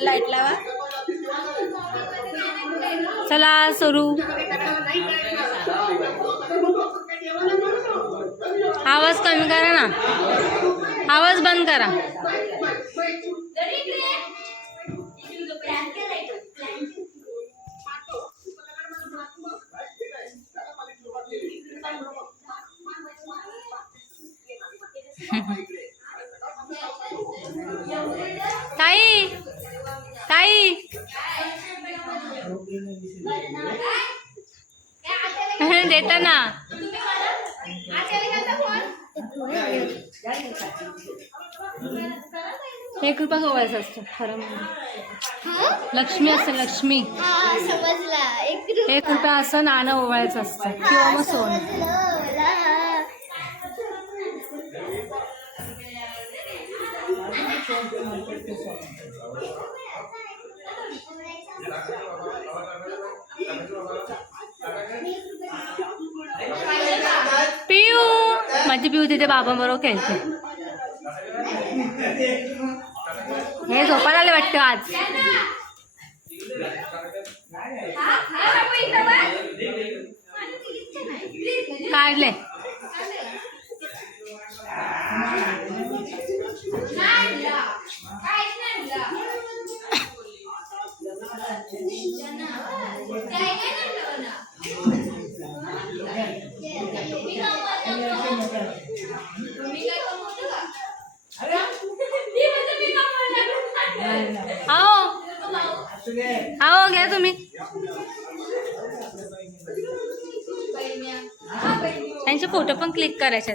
Light लावा. चला सुरू. आवाज कमी करा ना. आवाज बंद करा. देता ना. एक रुपया खवायचं असतं खरं म्हणजे. लक्ष्मी असते लक्ष्मी. हा एक रुपया असं नाणं ओवाळायचं असतं. किंवा मग सोनं. पिऊ माझी पिऊ तिथे बाबांबरोबर खेळते हे झोपायला आले वाटतं आज. काढले. आओ आओ घ्या तुम्ही त्यांचे फोटो पण क्लिक करायचे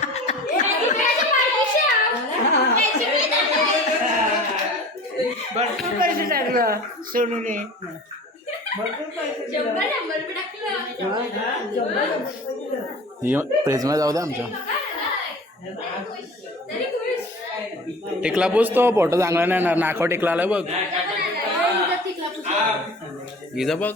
भरपूर पैसे टाकलं सोनूने. भरपूर पैसे प्रेझमध्ये जाऊ द्या आमच्या. टिकला पोच तो फोटो चांगला नाही येणार. नाकावर टिकला आलाय बघ. हिचं बघ.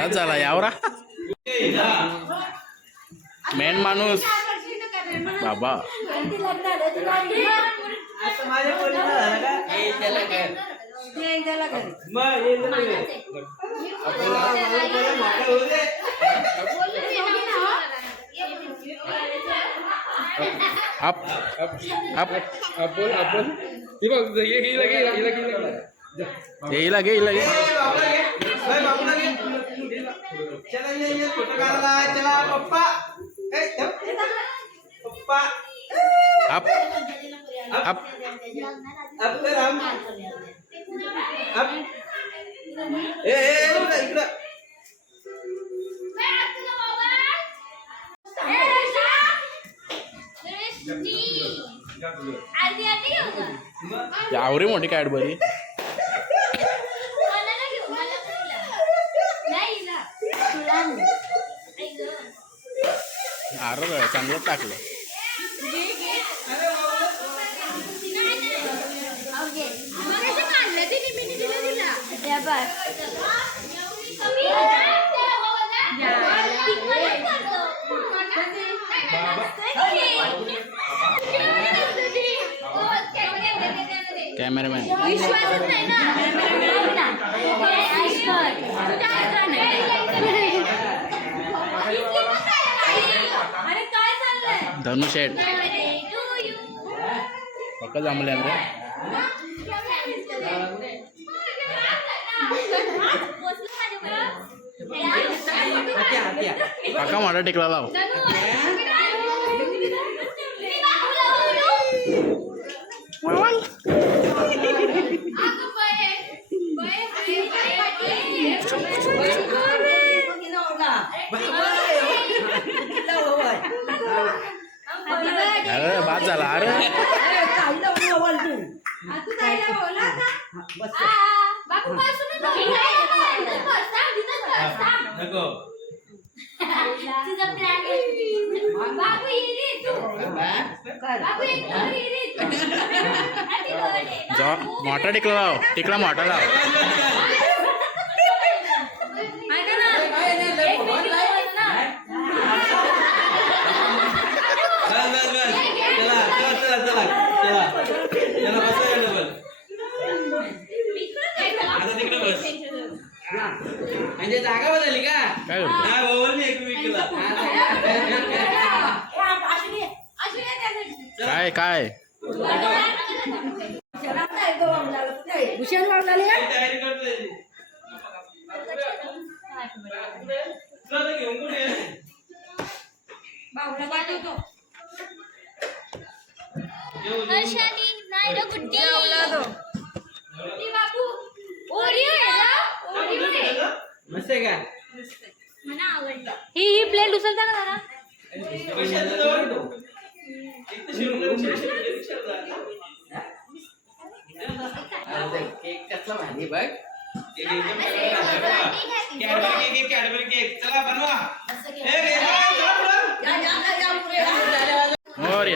बस झाला यावरा. मेन माणूस. बाबा. असं माझ्या पोरीला अप अप ही बघ ये चला ये ये फोटो काढायला चला पप्पा. ए. पप्पा. अप अप अब तर हम अब ए ए इकडं इकडं. आवरी मोठी कॅडबरी अरे चांगलं टाकलं. कॅमेरामॅन विश्वासच नाही ना अरे धनु शेट पक्क जमले रे पक्का मोठा टिकला लाव. नको. बाबू ये रे तू. बाबू ये रे तू. हॅपी बर्थडे जो मोठा टिकला लाव टिकला मोठा लाव ऐका ना एक मिनिट लावायचं ना बस बस बस चला चला चला चला चला बसा या डबल आता तिकडे बस म्हणजे जागा बदलली का? काय बाबा मी काय काय तयारी करतोय चला आता घेऊन कुठे आहे? घेऊ, घेऊ. हर्षानी नाही रे गुड्डी. गुड्डी बाबू ओरिओ आहे ना ओरिओ आहे आहे का मला आवडलं ही ही प्लेट उचलता रिक्षात जा. केक कसला भारी बघ. कॅडबरी केक कॅडबरी केक चला बनवा ए, घे, चला, चला पुढं. और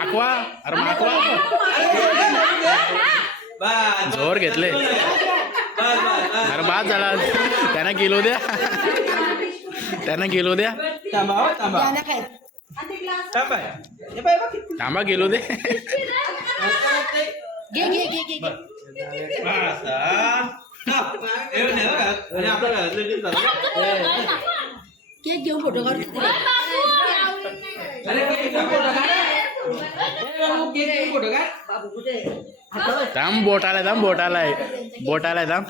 माकवा? अरे माकवा? जोर घेतले. अरे बाद झाला. त्यांना गेलो द्या. त्यांना गेलो द्या. थांबा. गेलो दे. केक घेऊन फोटो काढ. दाम बोटाला दाम बोटाला आहे बोटाला दाम